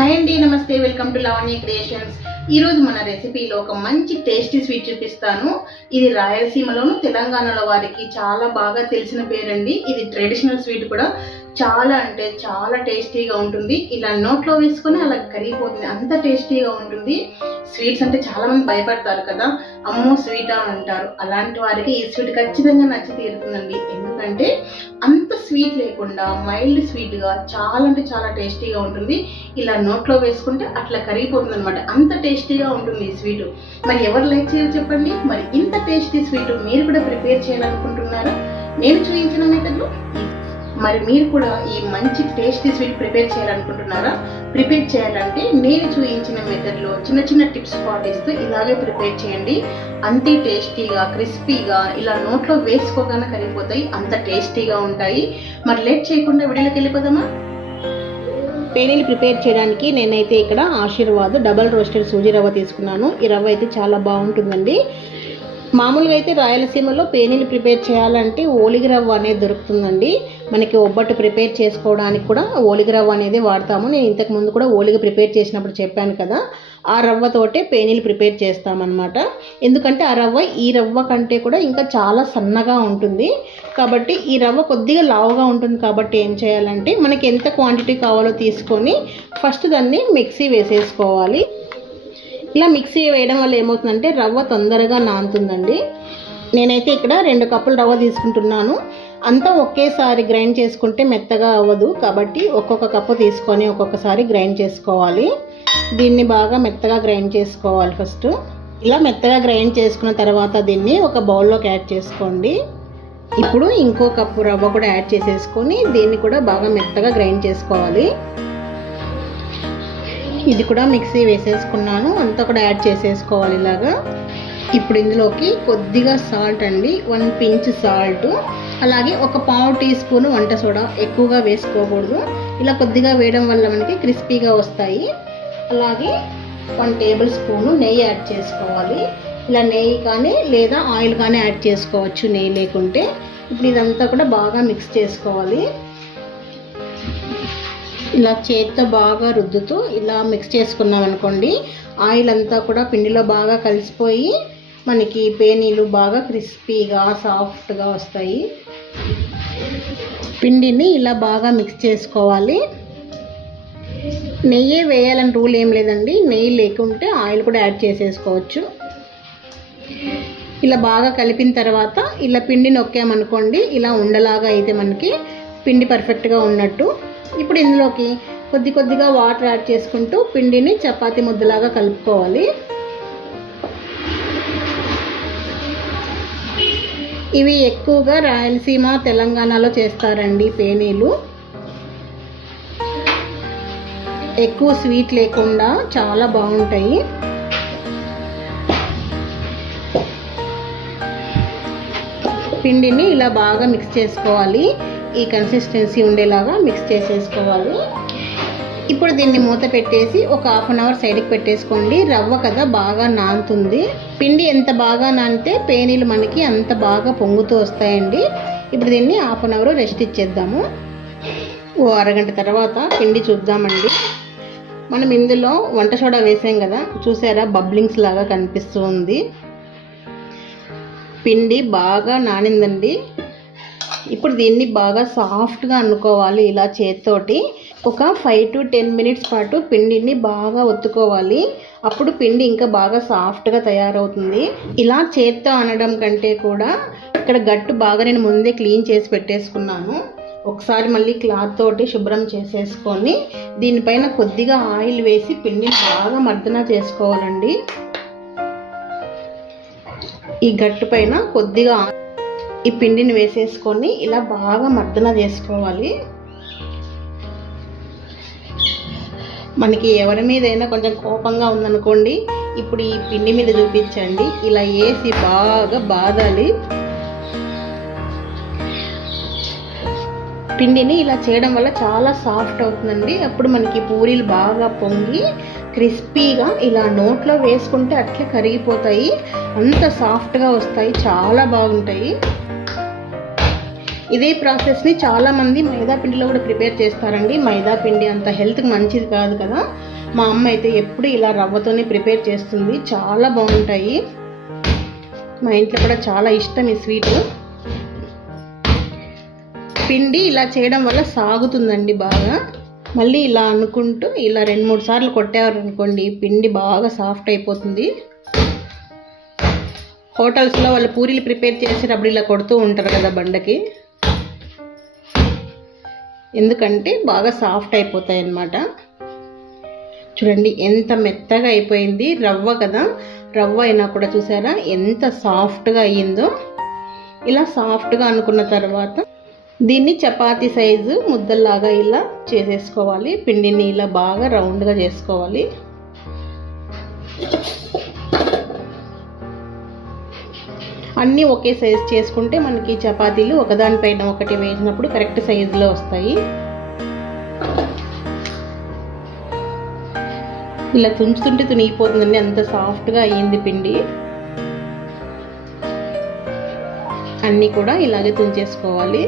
Hi అండి నమస్తే welcome to Lavanya creations. ఈరోజు మన రెసిపీలో ఒక మంచి టేస్టీ స్వీట్ చూపిస్తాను. ఇది రాయలసీమలోను తెలంగాణలో వారికి చాలా బాగా తెలిసిన పేరండి. ఇది ట్రెడిషనల్ స్వీట్ కూడా. చాలా అంటే చాలా టేస్టీగా ఉంటుంది. ఇలా నోట్లో వేసుకొని అలా కరిగిపోతుంది. అంత టేస్టీగా ఉంటుంది. స్వీట్స్ అంటే చాలా మంది భయపడతారు కదా. అమ్మో స్వీటా అంటారు. అలాంటి వారికి ఈ స్వీట్ ఖచ్చితంగా నచ్చి తీరుతుందండి. ఎందుకంటే అంత స్వీట్ లేకుండా మైల్డ్ స్వీట్గా చాలా అంటే చాలా టేస్టీగా ఉంటుంది. ఇలా నోట్లో వేసుకుంటే అట్లా కరిగిపోతుంది అనమాట అంత టేస్టీగా ఉంటుంది ఈ స్వీట్. మరి ఎవరు లైక్ చేయరు చెప్పండి. మరి ఇంత టేస్టీ స్వీట్ మీరు కూడా ప్రిపేర్ చేయాలనుకుంటున్నారా? నేను చూపించిన మెథడ్లో మరి మీరు కూడా ఈ మంచి టేస్టీ స్వీట్ ప్రిపేర్ చేయాలనుకుంటున్నారా? ప్రిపేర్ చేయాలంటే నేను చూపించిన మెథడ్లో చిన్న చిన్న టిప్స్ పాటిస్తూ ఇలాగే ప్రిపేర్ చేయండి. అంతే టేస్టీగా క్రిస్పీగా ఇలా నోట్లో వేసుకోగానే కరిగిపోతాయి. అంత టేస్టీగా ఉంటాయి. మరి లేట్ చేయకుండా వీడియోకి వెళ్ళిపోదామా? పేనీలు ప్రిపేర్ చేయడానికి నేనైతే ఇక్కడ ఆశీర్వాద్ డబల్ రోస్టెడ్ సూజీ రవ్వ తీసుకున్నాను. ఈ రవ్వ అయితే చాలా బాగుంటుందండి. మామూలుగా అయితే రాయలసీమలో పేనీలు ప్రిపేర్ చేయాలంటే ఓలిగి రవ్వ అనేది దొరుకుతుందండి. మనకి ఒబ్బట్టు ప్రిపేర్ చేసుకోవడానికి కూడా ఓలిగి రవ్వ అనేది వాడతాము. నేను ఇంతకు ముందు కూడా ఓలిగ ప్రిపేర్ చేసినప్పుడు చెప్పాను కదా ఆ రవ్వతోటే పేనీలు ప్రిపేర్ చేస్తామన్నమాట. ఎందుకంటే ఆ రవ్వ ఈ రవ్వ కంటే కూడా ఇంకా చాలా సన్నగా ఉంటుంది. కాబట్టి ఈ రవ్వ కొద్దిగా లావుగా ఉంటుంది కాబట్టి ఏం చేయాలంటే మనకి ఎంత క్వాంటిటీ కావాలో తీసుకొని ఫస్ట్ దాన్ని మిక్సీ వేసేసుకోవాలి. ఇలా మిక్సీ వేయడం వల్ల ఏమవుతుందంటే రవ్వ తొందరగా నానుతుందండి. నేనైతే ఇక్కడ రెండు కప్పులు రవ్వ తీసుకుంటున్నాను. అంతా ఒకేసారి గ్రైండ్ చేసుకుంటే మెత్తగా అవ్వదు. కాబట్టి ఒక్కొక్క కప్పు తీసుకొని ఒక్కొక్కసారి గ్రైండ్ చేసుకోవాలి. దీన్ని బాగా మెత్తగా గ్రైండ్ చేసుకోవాలి ఫస్ట్. ఇలా మెత్తగా గ్రైండ్ చేసుకున్న తర్వాత దీన్ని ఒక బౌల్లోకి యాడ్ చేసుకోండి. ఇప్పుడు ఇంకో కప్పు రవ్వ కూడా యాడ్ చేసేసుకొని దీన్ని కూడా బాగా మెత్తగా గ్రైండ్ చేసుకోవాలి. ఇది కూడా మిక్సీ వేసేసుకున్నాను. అంతా కూడా యాడ్ చేసేసుకోవాలి ఇలాగా. ఇప్పుడు ఇందులోకి కొద్దిగా సాల్ట్ అండి. One pinch salt. అలాగే ఒక పావు టీ స్పూన్ వంట సోడా ఎక్కువగా వేసుకోకూడదు. ఇలా కొద్దిగా వేయడం వల్ల మనకి క్రిస్పీగా వస్తాయి. అలాగే వన్ టేబుల్ స్పూన్ నెయ్యి యాడ్ చేసుకోవాలి. ఇలా నెయ్యి కానీ లేదా ఆయిల్ కానీ యాడ్ చేసుకోవచ్చు. నెయ్యి లేకుంటే. ఇప్పుడు ఇదంతా కూడా బాగా మిక్స్ చేసుకోవాలి. ఇలా చేతితో బాగా రుద్దుతూ ఇలా మిక్స్ చేసుకున్నాం అనుకోండి ఆయిల్ అంతా కూడా పిండిలో బాగా కలిసిపోయి మనకి పేనీలు బాగా క్రిస్పీగా సాఫ్ట్గా వస్తాయి. పిండిని ఇలా బాగా మిక్స్ చేసుకోవాలి. నెయ్యి వేయాలని రూల్ ఏం లేదండి. నెయ్యి లేకుంటే ఆయిల్ కూడా యాడ్ చేసేసుకోవచ్చు. ఇలా బాగా కలిపిన తర్వాత ఇలా పిండి నొక్కామనుకోండి ఇలా ఉండలాగా అయితే మనకి పిండి పర్ఫెక్ట్గా ఉన్నట్టు ఇప్పుడు ఇందులోకి కొద్ది కొద్దిగా వాటర్ యాడ్ చేసుకుంటూ పిండిని చపాతీ ముద్దలాగా కలుపుకోవాలి. ఇవి ఎక్కువగా రాయలసీమ తెలంగాణలో చేస్తారండి పేనీలు. ఎక్కువ స్వీట్ లేకుండా చాలా బాగుంటాయి. పిండిని ఇలా బాగా మిక్స్ చేసుకోవాలి. ఈ కన్సిస్టెన్సీ ఉండేలాగా మిక్స్ చేసేసుకోవాలి. ఇప్పుడు దీన్ని మూత పెట్టేసి ఒక హాఫ్ అన్ అవర్ సైడ్కి పెట్టేసుకోండి. రవ్వ కదా బాగా నానుతుంది. పిండి ఎంత బాగా నానితే పేనీలు మనకి అంత బాగా పొంగుతూ వస్తాయండి. ఇప్పుడు దీన్ని హాఫ్ అన్ అవర్ రెస్ట్ ఇచ్చేద్దాము. ఓ అరగంట తర్వాత పిండి చూద్దామండి. మనం ఇందులో వంట సోడా వేసాం కదా చూసారా? బబ్లింగ్స్ లాగా కనిపిస్తూ ఉంది పిండి బాగా నానిందండి. ఇప్పుడు దీన్ని బాగా సాఫ్ట్గా అనుకోవాలి ఇలా చేత్తోటి. ఒక ఫైవ్ టు టెన్ మినిట్స్ పాటు పిండిని బాగా ఒత్తుకోవాలి. అప్పుడు పిండి ఇంకా బాగా సాఫ్ట్గా తయారవుతుంది. ఇలా చేత్తో అనడం కంటే కూడా ఇక్కడ గట్టు బాగా నేను ముందే క్లీన్ చేసి పెట్టేసుకున్నాను. ఒకసారి మళ్ళీ క్లాత్ తోటి శుభ్రం చేసేసుకొని దీనిపైన కొద్దిగా ఆయిల్ వేసి పిండిని బాగా మర్దన చేసుకోవాలండి. ఈ గట్టు పైన కొద్దిగా ఈ పిండిని వేసేసుకొని ఇలా బాగా మర్దన చేసుకోవాలి. మనకి ఎవరి మీదైనా కొంచెం కోపంగా ఉందనుకోండి ఇప్పుడు ఈ పిండి మీద చూపించండి. ఇలా వేసి బాగా బాదాలి. పిండిని ఇలా చేయడం వల్ల చాలా సాఫ్ట్ అవుతుందండి. అప్పుడు మనకి పూరీలు బాగా పొంగి క్రిస్పీగా ఇలా నోట్లో వేసుకుంటే అట్లే కరిగిపోతాయి. అంత సాఫ్ట్గా వస్తాయి. చాలా బాగుంటాయి. ఇదే ప్రాసెస్ని చాలామంది మైదా పిండిలో కూడా ప్రిపేర్ చేస్తారండి. మైదా పిండి అంత హెల్త్కి మంచిది కాదు కదా. మా అమ్మ అయితే ఎప్పుడు ఇలా రవ్వతోనే ప్రిపేర్ చేస్తుంది. చాలా బాగుంటాయి. మా ఇంట్లో కూడా చాలా ఇష్టం ఈ స్వీట్. పిండి ఇలా చేయడం వల్ల సాగుతుందండి బాగా. మళ్ళీ ఇలా అనుకుంటూ ఇలా రెండు మూడు సార్లు కొట్టేవారు అనుకోండి పిండి బాగా సాఫ్ట్ అయిపోతుంది. హోటల్స్లో వాళ్ళు పూరీలు ప్రిపేర్ చేసేటప్పుడు ఇలా కొడుతూ ఉంటారు కదా బండకి. ఎందుకంటే బాగా సాఫ్ట్ అయిపోతాయి అన్నమాట. చూడండి ఎంత మెత్తగా అయిపోయింది. రవ్వ కదా రవ్వ అయినా కూడా చూసారా? ఎంత సాఫ్ట్గా అయ్యిందో. ఇలా సాఫ్ట్గా అనుకున్న తర్వాత దీన్ని చపాతి సైజు ముద్దల్లాగా ఇలా చేసేసుకోవాలి. పిండిని ఇలా బాగా రౌండ్గా చేసుకోవాలి. అన్నీ ఒకే సైజ్ చేసుకుంటే మనకి చపాతీలు ఒకదానిపైన ఒకటి వేసినప్పుడు కరెక్ట్ సైజులో వస్తాయి. ఇలా తుంచుతుంటే తునిగిపోతుందండి. అంత సాఫ్ట్గా అయ్యింది పిండి. అన్నీ కూడా ఇలాగే తుంచేసుకోవాలి.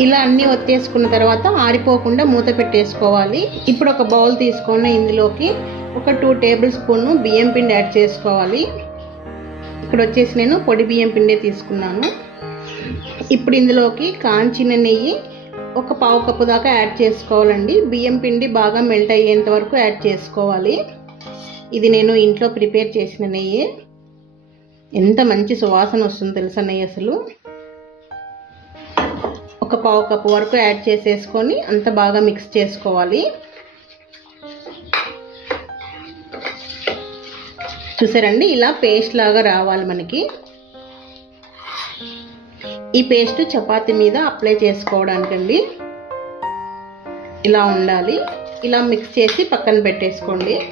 ఇలా అన్నీ ఒత్తేసుకున్న తర్వాత ఆరిపోకుండా మూత పెట్టేసుకోవాలి. ఇప్పుడు ఒక బౌల్ తీసుకొని ఇందులోకి ఒక టూ టేబుల్ స్పూన్ బియ్యం పిండి యాడ్ చేసుకోవాలి. ఇక్కడ వచ్చేసి నేను పొడి బియ్యం పిండే తీసుకున్నాను. ఇప్పుడు ఇందులోకి కాంచిన నెయ్యి ఒక పావు కప్పు దాకా యాడ్ చేసుకోవాలండి. బియ్యం పిండి బాగా మెల్ట్ అయ్యేంత వరకు యాడ్ చేసుకోవాలి. ఇది నేను ఇంట్లో ప్రిపేర్ చేసిన నెయ్యి. ఎంత మంచి సువాసన వస్తుంది తెలుసా నెయ్యి అసలు? ఒక పావు కప్పు వరకు యాడ్ చేసేసుకొని అంత బాగా మిక్స్ చేసుకోవాలి. చూసారండి? ఇలా పేస్ట్ లాగా రావాలి మనకి. ఈ పేస్ట్ చపాతి మీద అప్లై చేసుకోవడానికండి. ఇలా ఉండాలి. ఇలా మిక్స్ చేసి పక్కన పెట్టేసుకోండి.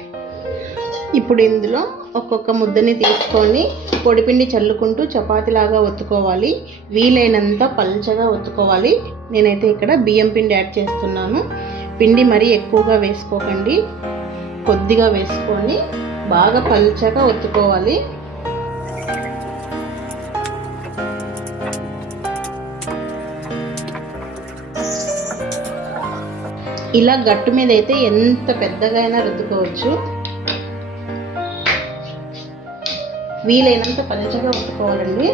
ఇప్పుడు ఇందులో ఒక్కొక్క ముద్దని తీసుకొని పొడిపిండి చల్లుకుంటూ చపాతీలాగా ఒత్తుకోవాలి. వీలైనంత పల్చగా ఒత్తుకోవాలి. నేనైతే ఇక్కడ బియ్యం పిండి యాడ్ చేస్తున్నాను. పిండి మరీ ఎక్కువగా వేసుకోకండి. కొద్దిగా వేసుకొని బాగా పల్చగా ఒత్తుకోవాలి. ఇలా గట్టు మీద అయితే ఎంత పెద్దగా అయినా రుద్దుకోవచ్చు. వీలైనంత పలుచగా ఉట్టుకోవాలండి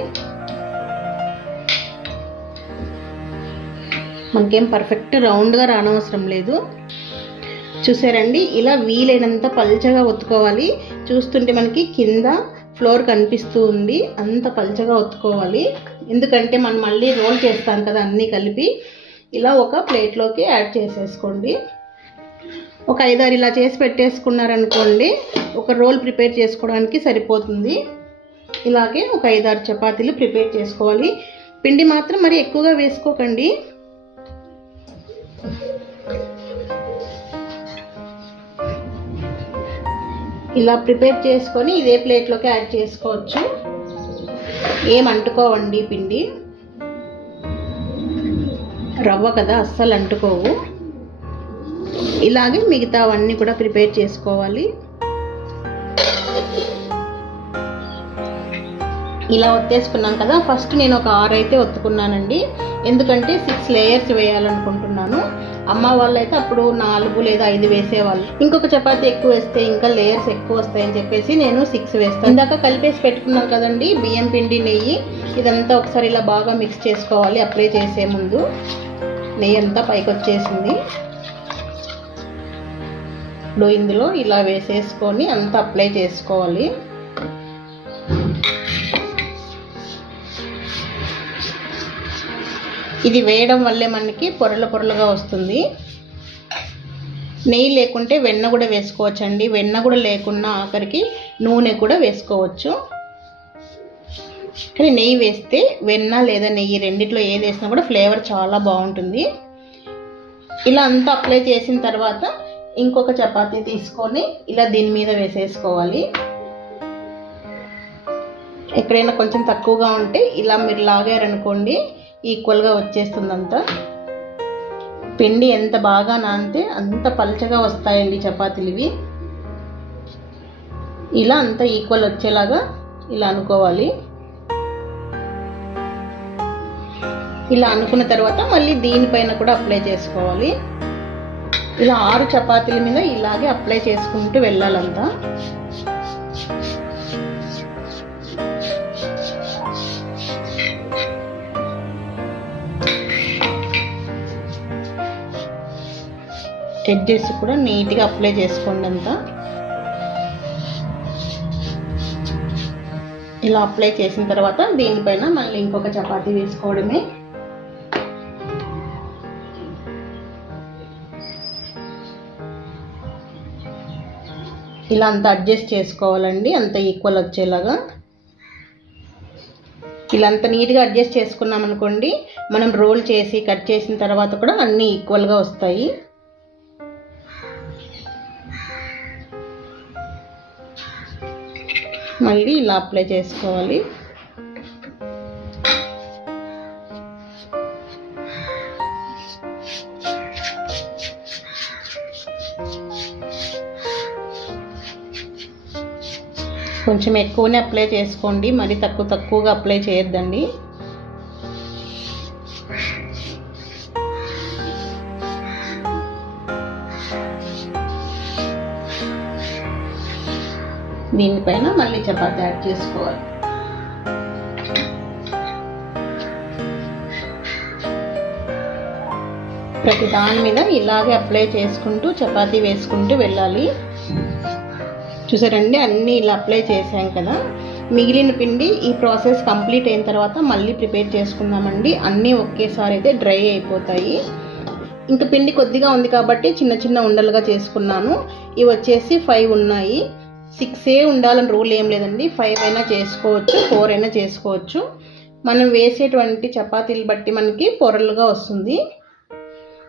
మనకేం పర్ఫెక్ట్ రౌండ్గా రానవసరం లేదు. చూసారండి ఇలా వీలైనంత పల్చగా ఒత్తుకోవాలి. చూస్తుంటే మనకి కింద ఫ్లోర్ కనిపిస్తూ ఉంది అంత పల్చగా ఒత్తుకోవాలి. ఎందుకంటే మనం మళ్ళీ రోల్ చేస్తాం కదా అన్నీ కలిపి ఇలా ఒక ప్లేట్లోకి యాడ్ చేసేసుకోండి. ఒక ఐదారు ఇలా చేసి పెట్టేసుకున్నారనుకోండి ఒక రోల్ ప్రిపేర్ చేసుకోవడానికి సరిపోతుంది. ఇలాగే ఒక ఐదారు చపాతీలు ప్రిపేర్ చేసుకోవాలి. పిండి మాత్రం మరి ఎక్కువగా వేసుకోకండి. ఇలా ప్రిపేర్ చేసుకొని ఇదే ప్లేట్లోకి యాడ్ చేసుకోవచ్చు. ఏం అంటుకోవండి పిండి. రవ్వ కదా అస్సలు అంటుకోవు. ఇలాగే మిగతావన్నీ కూడా ప్రిపేర్ చేసుకోవాలి. ఇలా ఒత్తేసుకున్నాం కదా ఫస్ట్ నేను ఒక ఆరు అయితే ఒత్తుకున్నానండి. ఎందుకంటే సిక్స్ లేయర్స్ వేయాలనుకుంటున్నాను. అమ్మ వాళ్ళు అయితే అప్పుడు నాలుగు లేదా ఐదు వేసేవాళ్ళు. ఇంకొక చపాతి ఎక్కువ వేస్తే ఇంకా లేయర్స్ ఎక్కువ వస్తాయని చెప్పేసి నేను సిక్స్ వేస్తాను. ఇందాక కలిపేసి పెట్టుకున్నాం కదండి బియ్యం పిండి నెయ్యి. ఇదంతా ఒకసారి ఇలా బాగా మిక్స్ చేసుకోవాలి అప్లై చేసే ముందు. నెయ్యి అంతా పైకి వచ్చేసింది. ఇప్పుడు ఇందులో ఇలా వేసేసుకొని అంతా అప్లై చేసుకోవాలి. ఇది వేయడం వల్లే మనకి పొరల పొరలుగా వస్తుంది. నెయ్యి లేకుంటే వెన్న కూడా వేసుకోవచ్చండి. వెన్న కూడా లేకున్నా ఆఖరికి నూనె కూడా వేసుకోవచ్చు. కానీ నెయ్యి వేస్తే వెన్న లేదా నెయ్యి రెండిట్లో ఏది వేసినా కూడా ఫ్లేవర్ చాలా బాగుంటుంది. ఇలా అంతా అప్లై చేసిన తర్వాత ఇంకొక చపాతీ తీసుకొని ఇలా దీని మీద వేసేసుకోవాలి. ఎక్కడైనా కొంచెం తక్కువగా ఉంటే ఇలా మీరు లాగారనుకోండి ఈక్వల్గా వచ్చేస్తుందంట. పిండి ఎంత బాగా నానితే అంత పల్చగా వస్తాయండి చపాతీలు ఇవి ఇలా అంత ఈక్వల్ వచ్చేలాగా ఇలా అనుకోవాలి. ఇలా అనుకున్న తర్వాత మళ్ళీ దీనిపైన కూడా అప్లై చేసుకోవాలి. ఇలా ఆరు చపాతీల మీద ఇలాగే అప్లై చేసుకుంటూ వెళ్ళాలంతా ఎడ్జెస్ కూడా నీట్గా అప్లై చేసుకోండి అంతా. ఇలా అప్లై చేసిన తర్వాత దీనిపైన మళ్ళీ ఇంకొక చపాతీ వేసుకోవడమే. ఇలా అంత అడ్జస్ట్ చేసుకోవాలండి అంత ఈక్వల్ వచ్చేలాగా. ఇలా అంత నీట్గా అడ్జస్ట్ చేసుకున్నాం అనుకోండి మనం రోల్ చేసి కట్ చేసిన తర్వాత కూడా అన్నీ ఈక్వల్గా వస్తాయి. మళ్ళీ ఇలా అప్లై చేసుకోవాలి. కొంచెం ఎక్కువనే అప్లై చేసుకోండి మరి తక్కువ తక్కువగా అప్లై చేయొద్దండి. దీనిపైన మళ్ళీ చపాతీ యాడ్ చేసుకోవాలి. ప్రతి దాని మీద ఇలాగే అప్లై చేసుకుంటూ చపాతీ వేసుకుంటూ వెళ్ళాలి. చూసారండి అన్నీ ఇలా అప్లై చేసాం కదా. మిగిలిన పిండి ఈ ప్రాసెస్ కంప్లీట్ అయిన తర్వాత మళ్ళీ ప్రిపేర్ చేసుకుందామండి. అన్నీ ఒకేసారి అయితే డ్రై అయిపోతాయి. ఇంకా పిండి కొద్దిగా ఉంది కాబట్టి చిన్న చిన్న ఉండలుగా చేసుకున్నాను. ఇవి వచ్చేసి ఫైవ్ ఉన్నాయి. సిక్స్ ఏ ఉండాలని రూల్ ఏం లేదండి. ఫైవ్ అయినా చేసుకోవచ్చు ఫోర్ అయినా చేసుకోవచ్చు. మనం వేసేటువంటి చపాతీలు బట్టి మనకి పొరలుగా వస్తుంది.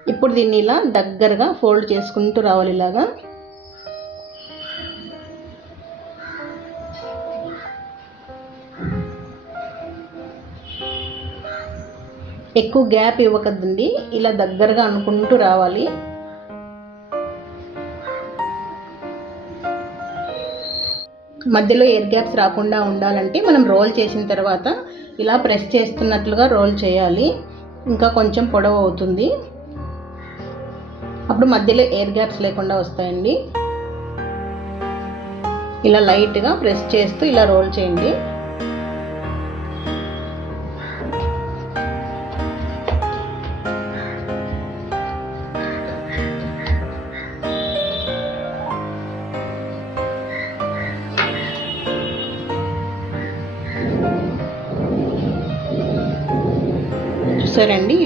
ఇప్పుడు దీన్ని ఇలా దగ్గరగా ఫోల్డ్ చేసుకుంటూ రావాలి ఇలాగా. ఎక్కువ గ్యాప్ ఇవ్వకద్దండి. ఇలా దగ్గరగా అనుకుంటూ రావాలి. మధ్యలో ఎయిర్ గ్యాప్స్ రాకుండా ఉండాలంటే మనం రోల్ చేసిన తర్వాత ఇలా ప్రెస్ చేస్తున్నట్లుగా రోల్ చేయాలి. ఇంకా కొంచెం పొడవు అవుతుంది. అప్పుడు మధ్యలో ఎయిర్ గ్యాప్స్ లేకుండా వస్తాయండి. ఇలా లైట్గా ప్రెస్ చేస్తూ ఇలా రోల్ చేయండి.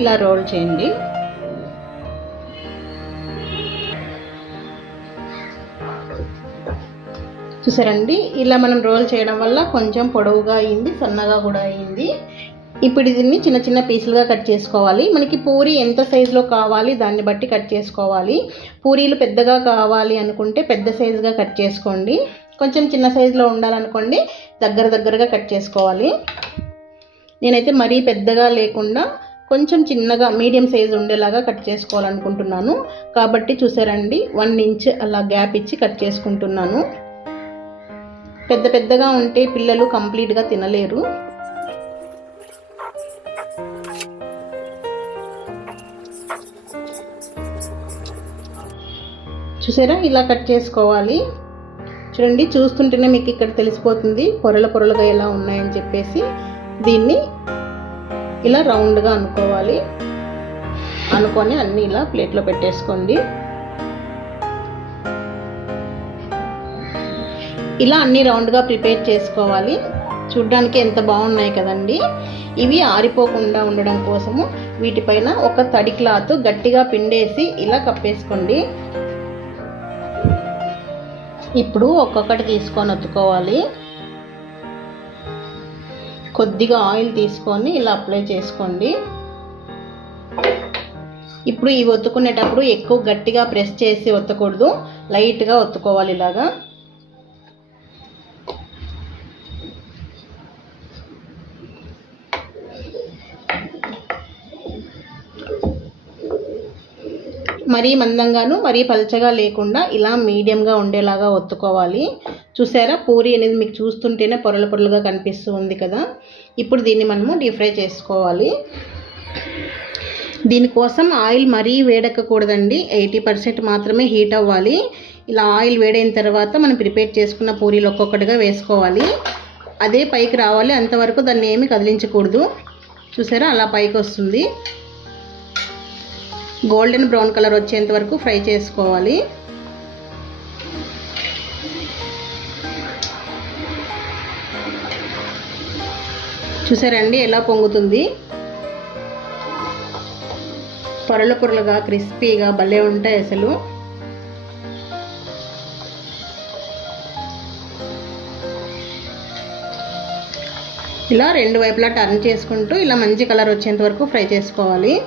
ఇలా రోల్ చేయండి. చూసారండి? ఇలా మనం రోల్ చేయడం వల్ల కొంచెం పొడవుగా అయింది సన్నగా కూడా అయింది. ఇప్పుడు దీన్ని చిన్న చిన్న పీసులుగా కట్ చేసుకోవాలి. మనకి పూరి ఎంత సైజులో కావాలి దాన్ని బట్టి కట్ చేసుకోవాలి. పూరీలు పెద్దగా కావాలి అనుకుంటే పెద్ద సైజుగా కట్ చేసుకోండి. కొంచెం చిన్న సైజులో ఉండాలనుకోండి దగ్గర దగ్గరగా కట్ చేసుకోవాలి. నేనైతే మరీ పెద్దగా లేకుండా కొంచెం చిన్నగా మీడియం సైజ్ ఉండేలాగా కట్ చేసుకోవాలనుకుంటున్నాను. కాబట్టి చూసారండి వన్ ఇంచ్ అలా గ్యాప్ ఇచ్చి కట్ చేసుకుంటున్నాను. పెద్ద పెద్దగా ఉంటే పిల్లలు కంప్లీట్గా తినలేరు. చూసారా? ఇలా కట్ చేసుకోవాలి. చూడండి చూస్తుంటేనే మీకు ఇక్కడ తెలిసిపోతుంది పొరల పొరలుగా ఎలా ఉన్నాయని చెప్పేసి. దీన్ని ఇలా రౌండ్గా అనుకోవాలి. అనుకొని అన్నీ ఇలా ప్లేట్లో పెట్టేసుకోండి. ఇలా అన్ని రౌండ్గా ప్రిపేర్ చేసుకోవాలి. చూడ్డానికి ఎంత బాగున్నాయి కదండి. ఇవి ఆరిపోకుండా ఉండడం కోసము వీటిపైన ఒక తడి క్లాత్ గట్టిగా పిండేసి ఇలా కప్పేసుకోండి. ఇప్పుడు ఒక్కొక్కటి తీసుకొని ఒత్తుకోవాలి. కొద్దిగా ఆయిల్ తీసుకొని ఇలా అప్లై చేసుకోండి. ఇప్పుడు ఇవి ఒత్తుకునేటప్పుడు ఎక్కువ గట్టిగా ప్రెస్ చేసి ఒత్తకూడదు. లైట్గా ఒత్తుకోవాలి ఇలాగా. మరీ మందంగాను మరీ పలచగా లేకుండా ఇలా మీడియంగా ఉండేలాగా ఒత్తుకోవాలి. చూసారా? పూరి అనేది మీకు చూస్తుంటేనే పొరల పొరలుగా కనిపిస్తూ ఉంది కదా. ఇప్పుడు దీన్ని మనము డీప్ ఫ్రై చేసుకోవాలి. దీనికోసం ఆయిల్ మరీ వేడెక్కకూడదండి. ఎయిటీ పర్సెంట్ మాత్రమే హీట్ అవ్వాలి. ఇలా ఆయిల్ వేడైన తర్వాత మనం ప్రిపేర్ చేసుకున్న పూరీలు ఒక్కొక్కటిగా వేసుకోవాలి. అదే పైకి రావాలి. అంతవరకు దాన్ని ఏమి కదిలించకూడదు. చూసారా? అలా పైకి వస్తుంది. గోల్డెన్ బ్రౌన్ కలర్ వచ్చేంత వరకు ఫ్రై చేసుకోవాలి. చూసారండి ఎలా పొంగుతుంది? పొరలు పొరలుగా క్రిస్పీగా భలే ఉంటాయి అసలు. ఇలా రెండు వైపులా టర్న్ చేసుకుంటూ ఇలా మంచి కలర్ వచ్చేంత వరకు ఫ్రై చేసుకోవాలి.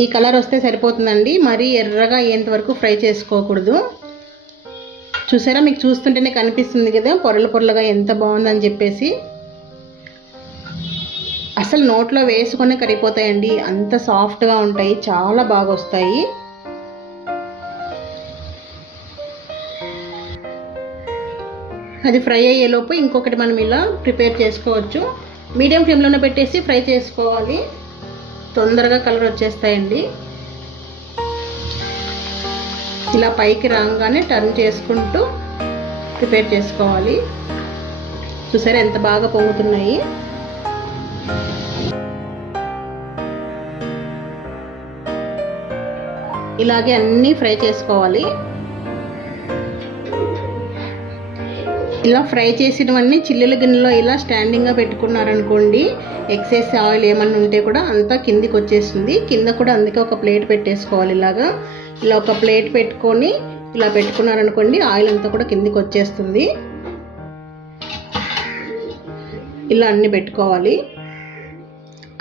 ఈ కలర్ వస్తే సరిపోతుందండి. మరీ ఎర్రగా అయ్యేంత వరకు ఫ్రై చేసుకోకూడదు. చూసారా? మీకు చూస్తుంటేనే కనిపిస్తుంది కదా పొరలు పొరలుగా ఎంత బాగుందని చెప్పేసి. అసలు నోట్లో వేసుకొని కరిగిపోతాయండి. అంత సాఫ్ట్గా ఉంటాయి. చాలా బాగా వస్తాయి. అది ఫ్రై అయ్యేలోపు ఇంకొకటి మనం ఇలా ప్రిపేర్ చేసుకోవచ్చు. మీడియం ఫ్లేమ్లోనే పెట్టేసి ఫ్రై చేసుకోవాలి. తొందరగా కలర్ వచ్చేస్తాయండి. ఇలా పైకి రాగానే టర్న్ చేసుకుంటూ ప్రిపేర్ చేసుకోవాలి. చూసారా ఎంత బాగా పొంగుతున్నాయి. ఇలాగే అన్నీ ఫ్రై చేసుకోవాలి. ఇలా ఫ్రై చేసినవన్నీ చిల్లుల గిన్నెలో ఇలా స్టాండింగ్గా పెట్టుకున్నారనుకోండి ఎక్సెస్ ఆయిల్ ఏమన్నా ఉంటే కూడా అంతా కిందికి వచ్చేస్తుంది. కింద కూడా అందుకే ఒక ప్లేట్ పెట్టేసుకోవాలి ఇలాగా. ఇలా ఒక ప్లేట్ పెట్టుకొని ఇలా పెట్టుకున్నారనుకోండి ఆయిల్ అంతా కూడా కిందికి వచ్చేస్తుంది. ఇలా అన్నీ పెట్టుకోవాలి.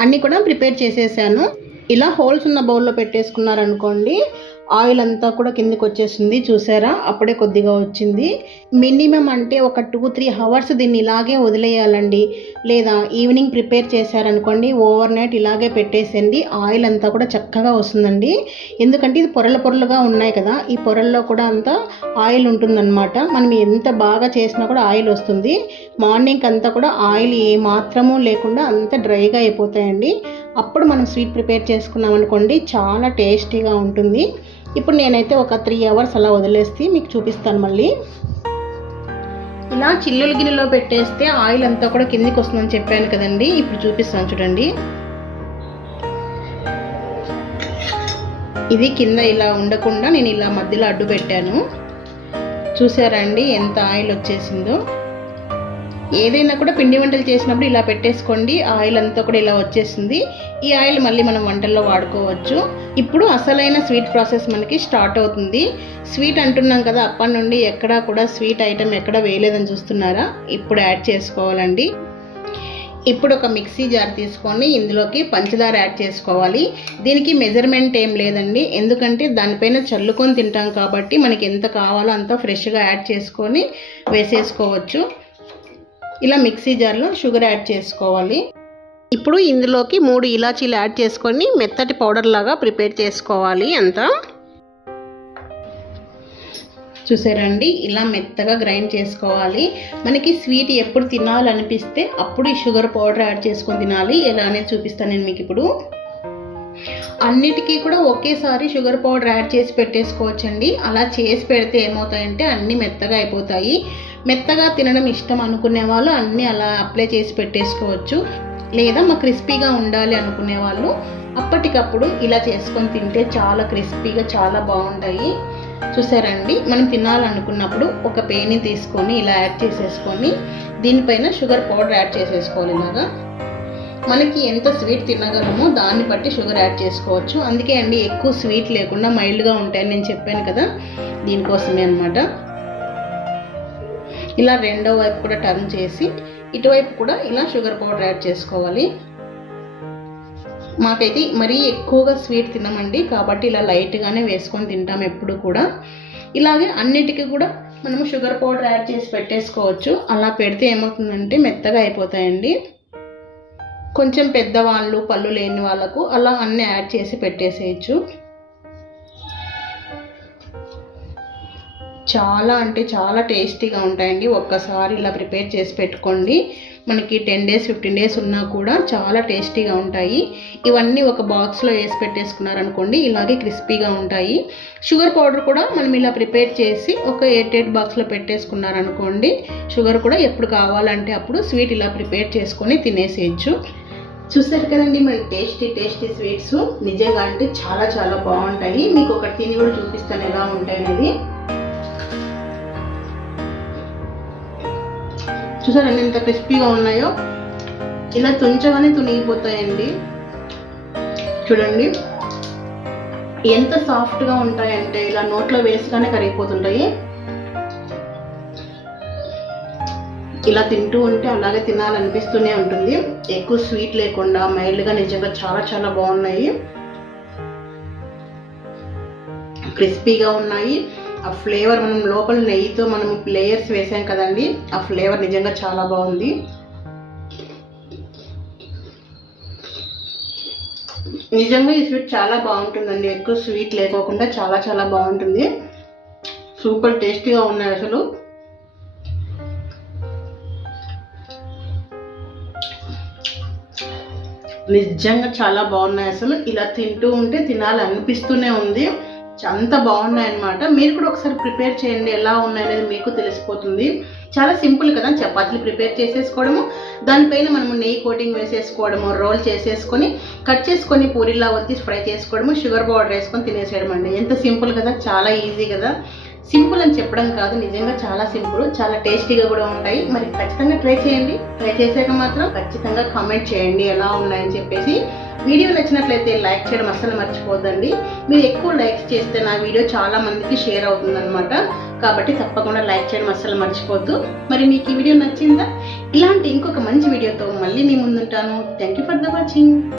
అన్నీ కూడా ప్రిపేర్ చేసేసాను. ఇలా హోల్స్ ఉన్న బౌల్లో పెట్టేసుకున్నారనుకోండి ఆయిల్ అంతా కూడా కిందికి వచ్చేసింది చూసారా? అప్పుడే కొద్దిగా వచ్చింది. మినిమం అంటే ఒక టూ త్రీ అవర్స్ దీన్ని ఇలాగే వదిలేయాలండి. లేదా ఈవినింగ్ ప్రిపేర్ చేశారనుకోండి ఓవర్ నైట్ ఇలాగే పెట్టేసేయండి. ఆయిల్ అంతా కూడా చక్కగా వస్తుందండి. ఎందుకంటే ఇది పొరల పొరలుగా ఉన్నాయి కదా ఈ పొరల్లో కూడా అంతా ఆయిల్ ఉంటుందన్నమాట. మనం ఎంత బాగా చేసినా కూడా ఆయిల్ వస్తుంది. మార్నింగ్ అంతా కూడా ఆయిల్ ఏ మాత్రము లేకుండా అంత డ్రైగా అయిపోతాయండి. అప్పుడు మనం స్వీట్ ప్రిపేర్ చేసుకున్నాం అనుకోండి చాలా టేస్టీగా ఉంటుంది. ఇప్పుడు నేనైతే ఒక త్రీ అవర్స్ అలా వదిలేస్తే మీకు చూపిస్తాను మళ్ళీ. ఇలా చిల్లుల గిన్నెలో పెట్టేస్తే ఆయిల్ అంతా కూడా కిందికి వస్తుందని చెప్పాను కదండి. ఇప్పుడు చూపిస్తాను చూడండి. ఇది కింద ఇలా ఉండకుండా నేను ఇలా మధ్యలో అడ్డు పెట్టాను. చూసారా అండి ఎంత ఆయిల్ వచ్చేసిందో? ఏదైనా కూడా పిండి వంటలు చేసినప్పుడు ఇలా పెట్టేసుకోండి. ఆయిల్ అంతా కూడా ఇలా వచ్చేసింది. ఈ ఆయిల్ మళ్ళీ మనం వంటల్లో వాడుకోవచ్చు. ఇప్పుడు అసలైన స్వీట్ ప్రాసెస్ మనకి స్టార్ట్ అవుతుంది. స్వీట్ అంటున్నాం కదా అప్పటి నుండి ఎక్కడా కూడా స్వీట్ ఐటెం ఎక్కడ వేయలేదని చూస్తున్నారా? ఇప్పుడు యాడ్ చేసుకోవాలండి. ఇప్పుడు ఒక మిక్సీ జార్ తీసుకొని ఇందులోకి పంచదార యాడ్ చేసుకోవాలి. దీనికి మెజర్మెంట్ ఏం లేదండి. ఎందుకంటే దానిపైన చల్లుకొని తింటాం కాబట్టి మనకి ఎంత కావాలో అంత ఫ్రెష్గా యాడ్ చేసుకొని వేసేసుకోవచ్చు. ఇలా మిక్సీ జార్లో షుగర్ యాడ్ చేసుకోవాలి. ఇప్పుడు ఇందులోకి మూడు ఇలాచీలు యాడ్ చేసుకొని మెత్తటి పౌడర్ లాగా ప్రిపేర్ చేసుకోవాలి అంతా. చూసారండి? ఇలా మెత్తగా గ్రైండ్ చేసుకోవాలి. మనకి స్వీట్ ఎప్పుడు తినాలనిపిస్తే అప్పుడు ఈ షుగర్ పౌడర్ యాడ్ చేసుకొని తినాలి. ఎలా అనేది చూపిస్తాను నేను మీకు ఇప్పుడు. అన్నిటికీ కూడా ఒకేసారి షుగర్ పౌడర్ యాడ్ చేసి పెట్టేసుకోవచ్చండి. అలా చేసి పెడితే ఏమవుతాయంటే అన్నీ మెత్తగా అయిపోతాయి. మెత్తగా తినడం ఇష్టం అనుకునే వాళ్ళు అన్నీ అలా అప్లై చేసి పెట్టేసుకోవచ్చు. లేదా మా క్రిస్పీగా ఉండాలి అనుకునే వాళ్ళు అప్పటికప్పుడు ఇలా చేసుకొని తింటే చాలా క్రిస్పీగా చాలా బాగుంటాయి. చూసారండి? మనం తినాలనుకున్నప్పుడు ఒక పేని తీసుకొని ఇలా యాడ్ చేసేసుకొని దీనిపైన షుగర్ పౌడర్ యాడ్ చేసేసుకోవాలి ఇలాగా. మనకి ఎంత స్వీట్ తినగలమో దాన్ని బట్టి షుగర్ యాడ్ చేసుకోవచ్చు. అందుకే అండి ఎక్కువ స్వీట్ లేకుండా మైల్డ్గా ఉంటాయని నేను చెప్పాను కదా. దీనికోసమే అనమాట ఇలా రెండో వైపు కూడా టర్న్ చేసి ఇటువైపు కూడా ఇలా షుగర్ పౌడర్ యాడ్ చేసుకోవాలి. మాకైతే మరీ ఎక్కువగా స్వీట్ తినమండి. కాబట్టి ఇలా లైట్గానే వేసుకొని తింటాం ఎప్పుడు కూడా. ఇలాగే అన్నిటికీ కూడా మనము షుగర్ పౌడర్ యాడ్ చేసి పెట్టేసుకోవచ్చు. అలా పెడితే ఏమవుతుందంటే మెత్తగా అయిపోతాయండి. కొంచెం పెద్దవాళ్ళు పళ్ళు లేని వాళ్ళకు అలా అన్నీ యాడ్ చేసి పెట్టేసేయచ్చు. చాలా అంటే చాలా టేస్టీగా ఉంటాయండి. ఒక్కసారి ఇలా ప్రిపేర్ చేసి పెట్టుకోండి. మనకి టెన్ డేస్ ఫిఫ్టీన్ డేస్ ఉన్నా కూడా చాలా టేస్టీగా ఉంటాయి. ఇవన్నీ ఒక బాక్స్లో వేసి పెట్టేసుకున్నారనుకోండి ఇలాగే క్రిస్పీగా ఉంటాయి. షుగర్ పౌడర్ కూడా మనం ఇలా ప్రిపేర్ చేసి ఒక ఎయిట్ ఎయిట్ బాక్స్లో పెట్టేసుకున్నారనుకోండి షుగర్ కూడా ఎప్పుడు కావాలంటే అప్పుడు స్వీట్ ఇలా ప్రిపేర్ చేసుకొని తినేసేయచ్చు. చూస్తారు కదండి మరి టేస్టీ టేస్టీ స్వీట్స్. నిజంగా అంటే చాలా చాలా బాగుంటాయి. మీకు ఒకటి తిని కూడా చూపిస్తాను ఎలా ఉంటాయి అనేది చూసారా ఎంత క్రిస్పీగా ఉన్నాయో? ఇలా తుంచగానే తునిగిపోతాయండి. చూడండి. ఎంత సాఫ్ట్గా ఉంటాయంటే ఇలా నోట్లో వేసుగానే కరిగిపోతుంటాయి. ఇలా తింటూ ఉంటే అలాగే తినాలనిపిస్తూనే ఉంటుంది. ఎక్కువ స్వీట్ లేకుండా మైల్డ్గా నిజంగా చాలా చాలా బాగున్నాయి. క్రిస్పీగా ఉన్నాయి. ఆ ఫ్లేవర్ మనం లోపల నెయ్యితో మనం లేయర్స్ వేసాం కదండి ఆ ఫ్లేవర్ నిజంగా చాలా బాగుంది. నిజంగా ఈ స్వీట్ చాలా బాగుంటుందండి ఎక్కువ స్వీట్ లేకోకుండా చాలా చాలా బాగుంటుంది. సూపర్ టేస్టీగా ఉన్నాయి అసలు. నిజంగా చాలా బాగున్నాయి అసలు. ఇలా తింటూ ఉంటే తినాలనిపిస్తూనే ఉంది. అంత బాగున్నాయి అనమాట మీరు కూడా ఒకసారి ప్రిపేర్ చేయండి ఎలా ఉన్నాయి అనేది మీకు తెలిసిపోతుంది. చాలా సింపుల్ కదా చపాతీలు ప్రిపేర్ చేసేసుకోవడము. దానిపైన మనము నెయ్యి కోటింగ్ వేసేసుకోవడము రోల్ చేసేసుకొని కట్ చేసుకొని పూరిలా వచ్చి ఫ్రై చేసుకోవడము షుగర్ పౌడర్ వేసుకొని తినేసేయడం అండి. ఎంత సింపుల్ కదా చాలా ఈజీ కదా. సింపుల్ అని చెప్పడం కాదు నిజంగా చాలా సింపుల్ చాలా టేస్టీగా కూడా ఉంటాయి. మరి ఖచ్చితంగా ట్రై చేయండి. ట్రై చేసాక మాత్రం ఖచ్చితంగా కామెంట్ చేయండి ఎలా ఉన్నాయని చెప్పేసి. వీడియో నచ్చినట్లయితే లైక్ చేయడం అస్సలు మర్చిపోద్దండి. మీరు ఎక్కువ లైక్స్ చేస్తే నా వీడియో చాలా మందికి షేర్ అవుతుందన్నమాట. కాబట్టి తప్పకుండా లైక్ చేయడం అస్సలు మర్చిపోద్దు. మరి మీకు ఈ వీడియో నచ్చిందా? ఇలాంటి ఇంకొక మంచి వీడియోతో మళ్ళీ మీ ముందుంటాను. Thank you for the watching